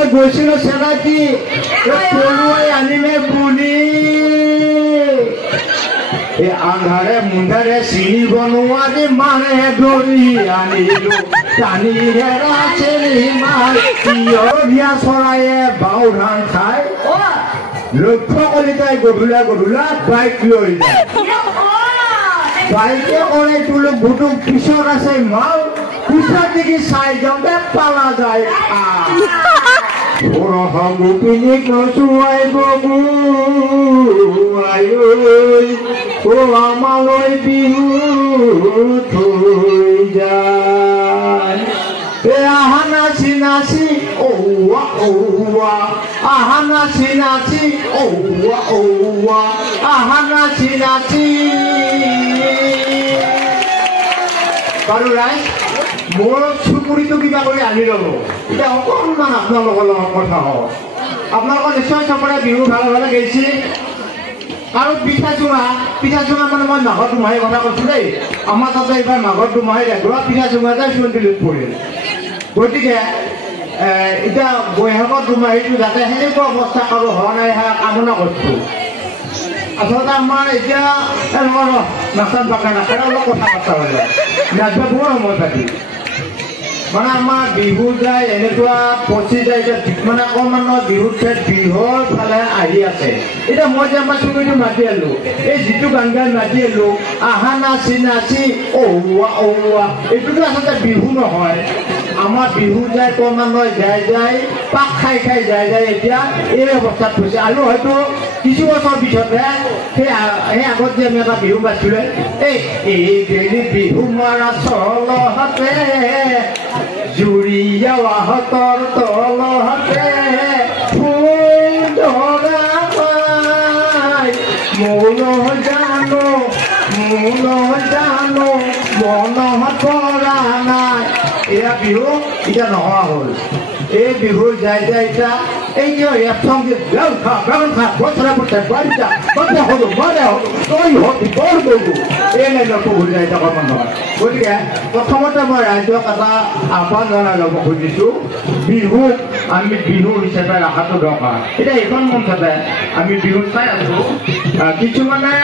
ঘৰলৈ গৈছিলো চেনাকি পলুৱাই আনিলে বুলি এই আন্ধাৰে মুন্ধাৰে চিনিব নোৱাৰি মানে ধৰি আনিলো টানি হেৰা চেনি মাৰ দিয়া চৰায়ে বাও ধান খাই লক্ষ্য কৰি তাই গধূলা গধূলা বাইক লৈ যায় বাইকে কৰে তোলো ভুটুক পিছত আছে মাল পিছত দেখি চাই যাওঁতে পালা যায় গোপিনী কচুৱাই ববু আমালৈ বিহু থৈ যায় আহা নাচি নাচি ঔৱা ঔৱা আহা নাচি নাচি ঔৱা ঔৱা আহা নাচি নাচি বাৰু ৰাইজ মোৰ চুপুৰিটো কিবা কৰি আনি ল'লো এতিয়া অকণমান আপোনালোকৰ লগত কথা হওক আপোনালোকৰ নিশ্চয় চবৰে বিহু ভাল ভালে গৈছে আৰু পিঠা চুঙা মানে মই মাঘৰ দুমাহীৰ কথা কৈছোঁ দেই আমাৰ তাতে এইবাৰ মাঘৰ দুমাহীৰ এঘৰত পিঠা চুঙা এটা চুৱন্তিলোত পৰিল গতিকে এতিয়া বৈশাখৰ দুমাহীটো যাতে সেনেকুৱা অৱস্থা কাৰো হোৱা নাই কামনা কৰিছোঁ আচলতে আমাৰ এতিয়া নাচান বাকা নাখায় অলপ কথা পাতা হয় নাচবা বৰ সময় পাতি মানে আমাৰ বিহু যায় এনেকুৱা পচি যায় এতিয়া মানে অকণমানৰ বিহুত বিহুৰ ফালে আহি আছে এতিয়া মই যে আমাৰ চুবুৰীটো মাতি আনিলোঁ এই যিটো গান গাই মাতি আনিলোঁ আহা নাচি নাচি ঔৱা ঔৱা এইটোতো আচলতে বিহু নহয় আমাৰ বিহু যায় অকণমানৰ যাই যায় পাক খাই খাই যাই যায় এতিয়া এই অৱস্থাত হৈছে আৰু হয়তো কিছু বছৰ পিছতহে সেই আগত যে আমি এটা বিহু পাইছিলোঁ এই গেলি বিহু মৰা চলহতে জুৰিয়াহঁতৰ তলহতে ফুল ধৰা পাই মূল জানো মনত পৰা নাই এয়া বিহু এতিয়া নোহোৱা হ'ল এই বিহু যাই যায় এতিয়া এই যে একসঙ্গে বছরে বছরে বাড়িটা বাচ্চা হলো মানে হলো তৈ হবি বৰ বলবো এই লাইনতো ঘূৰি যায় অকণমান নহয় গতিকে প্ৰথমতে মই ৰাইজক এটা আহ্বান জনাই ল'ব খুজিছোঁ বিহুক আমি বিহু হিচাপে ৰখাটো দৰকাৰ এতিয়া এইখন মঞ্চতে আমি বিহু চাই আছোঁ কিছুমানে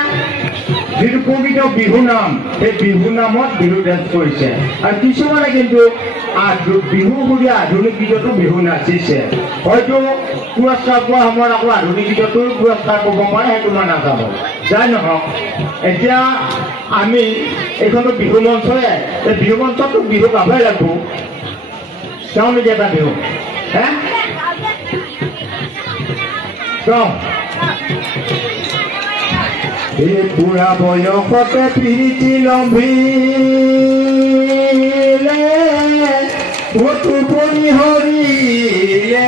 যিটো প্ৰকৃত বিহু নাম সেই বিহু নামত বিহু ডেন্স কৰিছে আৰু কিছুমানে কিন্তু বিহু বুলি আধুনিক গীততো বিহু নাচিছে হয়তো পুৰস্কাৰ পোৱা সময়ত আকৌ আধুনিক গীততো পুৰস্কাৰ পাব পাৰে সেইটো মই নাজানো যাই নহওক এতিয়া আমি এইখনতো বিহু মঞ্চহে এই বিহু মঞ্চতো বিহু গাবই লাগিব তেওঁ নেকি এটা বিহু হে তেওঁ এই বুঢ়া বয়সতে প্ৰীতি লম্ভিলে টোপনি হৰিলে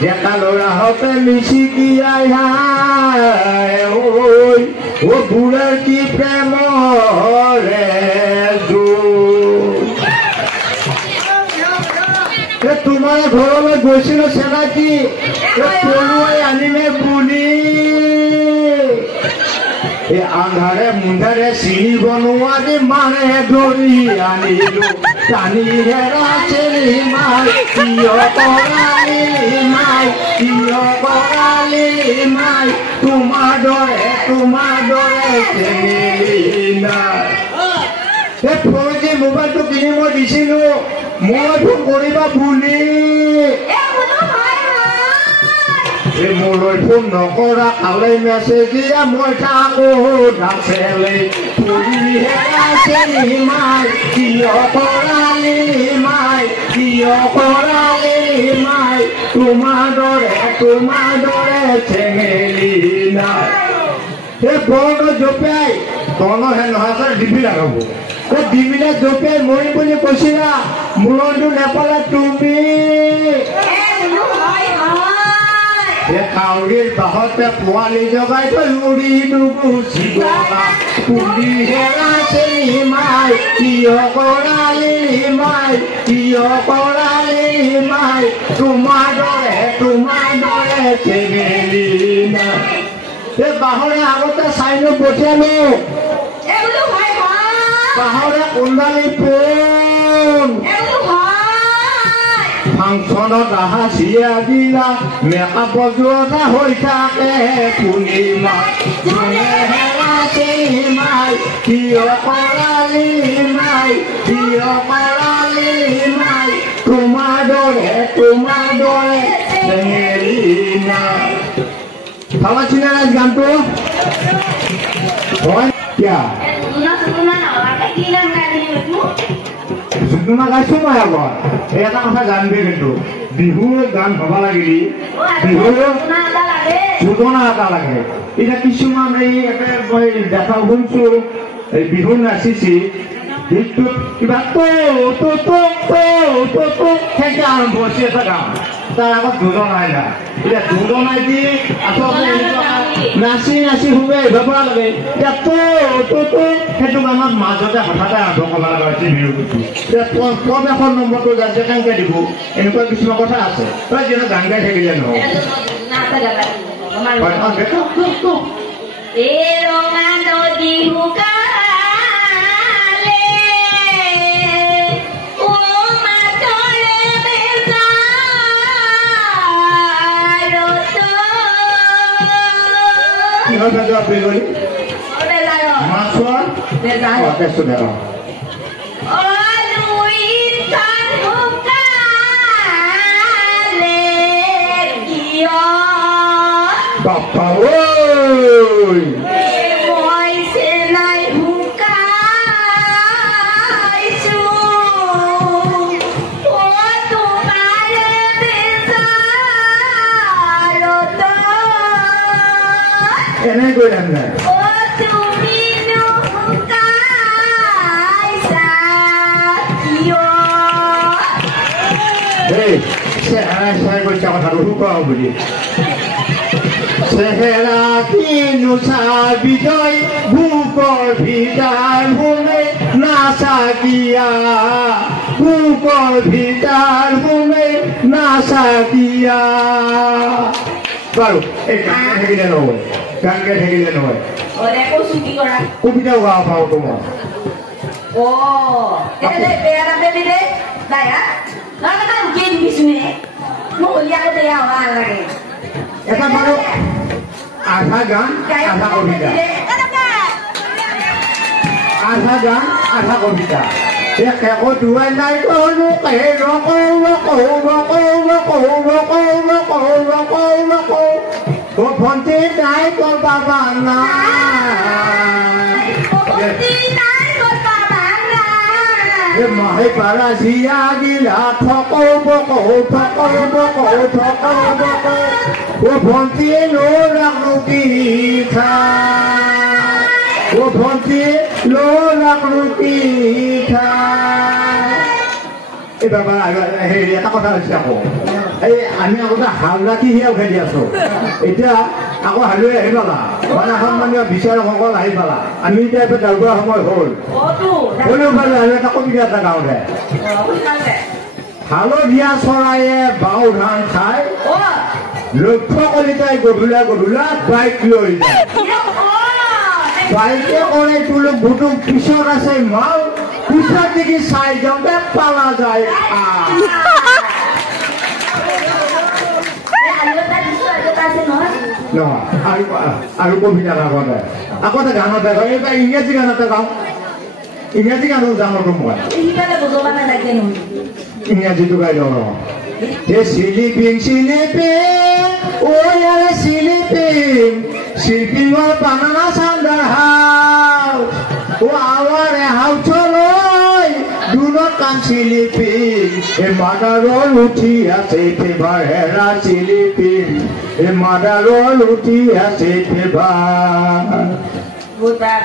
ডেকা ল'ৰাহঁতে মিচিকিয়াই বুঢ়াৰ কি প্ৰেমৰে তোমাৰ ঘৰলৈ গৈছিলো চেনাকি পলুৱাই আনিলে বুলি এই আন্ধাৰে মুন্ধাৰে চিনিব নোৱাৰি মানে ধৰি আনিলো টানি হেৰা চেনি মাই কিয় কৰালি মাই তোমাৰ দৰে চেনি নাই এই ফোন যে মোবাইলটো কিনি মই দিছিলো মই ফোন কৰিবা বুলি মোলৈ ফোন নকৰা কালে মেছেজ দিয়া মই থাকো ঢাচেলে পুৰি হেৰা চেনি মাই কিয় কৰালি মাই তোমাৰ দৰে চেঙেলি নাই সেই বৰটো জপিয়াই তনহে নহয় ছাৰ ডিবি লগাব এই ডিবিলে জপিয়াই মৰিম বুলি কৈছিলা মূৰটো নেপালে তুমি কাউৰীৰ বাহতে পোৱালি জগাই থৈ উৰি নুগুচি গলা পুৰি হেৰা চেনি মাই কিয় কৰালি মাই তোমাৰ দৰে চেঙেলি নাই এই বাহৰে আগতে চাইনো পঠিয়ালো বাহৰে কুণ্ডালী পোন ফাংচনত আহা চিয়া দিলা মেকআপ বজোৱা হৈ থাকে পূৰ্ণিমা যোনে হেৰাইছে মাই কিয় কৰালি মাই কিয় কৰালি মাই তোমাৰ দৰে চেঙেলি নাই ভাবা চিনা নাই গানটো হয় কিয়া জুনুমা গাইছো মই আগত এটা কথা জানবি কিন্তু বিহুৰ গান হব লাগিলি বিহুৰ যোজনা এটা লাগে এতিয়া কিছুমান এই মই দেখা শুনছো এই বিহু নাচিছি গীতটোত কিবা থেকে আৰম্ভ হৈছে এটা গান তাৰ আগত যোজনাই না এতিয়া যোজনাই দি আচলতে নাচি শুবে আহিব লাগে এতিয়া সেইটো গানত মাজতে হঠাতে আৰম্ভ কৰিব লগা হৈছে বিহু গীতটো এতিয়া কম এখন নম্বৰটো যাতে কেনেকৈ দিব এনেকুৱা কিছুমান কথা আছে তই যিহেতু গান গাই থাকিলে নহয় Papa, oi! Can I go down there? Hey, saya go cakap haru kau beri. Sehera tinu sabijoy bukor bidar hume nasakia bukor bidar hume nasakia. Baru, kan kita loh, kan kita loh. Orang aku suki orang. Kau bisa apa tu mah? Oh, kita dah bayar apa ni? Dah ya? Lama kan game di sini. Mau lihat ada yang orang lagi. Eta baru ada gan, ada komika. Ada gan, ada komika. Ya kayak kau dua naik kau kayak kau ponti naik kau babana. Mahai para sia gila thoko boko wo phonti lo rakruki kha wo phonti lo rakruki kha e baba he eta kotha hoise ako ei ami agota halaki hiya kheli aso eta ako haloi ahibala mana সম্মানীয় বিচাৰকসকল আহিবলা আমি এতিয়া এপে দালগোৱা সময় হল হলো ভাল এটা কবিতা এটা গাও দে হালধীয়া চৰায়ে বাও ধান খাই লক্ষ্য কৰি তাই গধূলা বাইক লৈ যায় বাইকে কৰে তোলো বুটুক পিছত আছে মাল পিছত দেখি চাই যাওঁতে পালা যায় আৰু কবিতা আগতে আগতে গানত এটা ইংৰাজী গান এটা গাওঁ ইংৰাজী গানো যাওঁ মই ইংৰাজীটো গাই লওঁ Siliping, oh yeah, siliping or bananas under house. Oh, our house alone, do not come siliping. A mother roll uti as a paper, siliping. A mother roll uti as a paper. Good bad.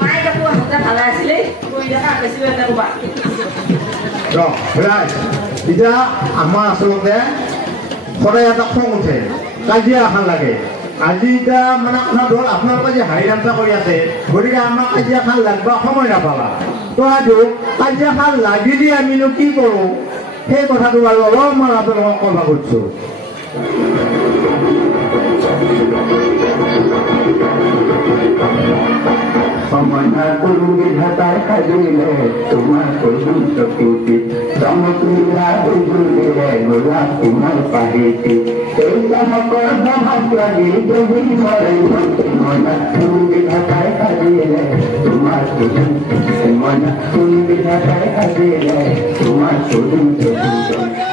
My one of the Halasile, we don't have a silver. No, right. Ida amma asolতে পরে এটা খং উঠে কাজিয়া খান লাগে আজি এটা মানে কথা ধর আপনার কাছে হাইরামটা কৰি আছে গতিকে আমাৰ কাজিয়া খান লাগবা সময় নাপালা তো আজো কাজিয়া খান লাগিলি আমিনো কি কৰো সেই কথাটো বাৰু অলপমান আপোনালোকক কবা কৰিছো ময়না করুণী ঢাকায় সাজিলে তোমার করুণ চকুটি চমকলীলা বুঝুলে গোলাপ তোমার পাহিটি এই চমকর ভাগ্যালি যদি মরে ময়না করুণী ঢাকায় সাজিলে তোমার করুণ ময়না করুণী ঢাকায় সাজিলে তোমার করুণ চকুটি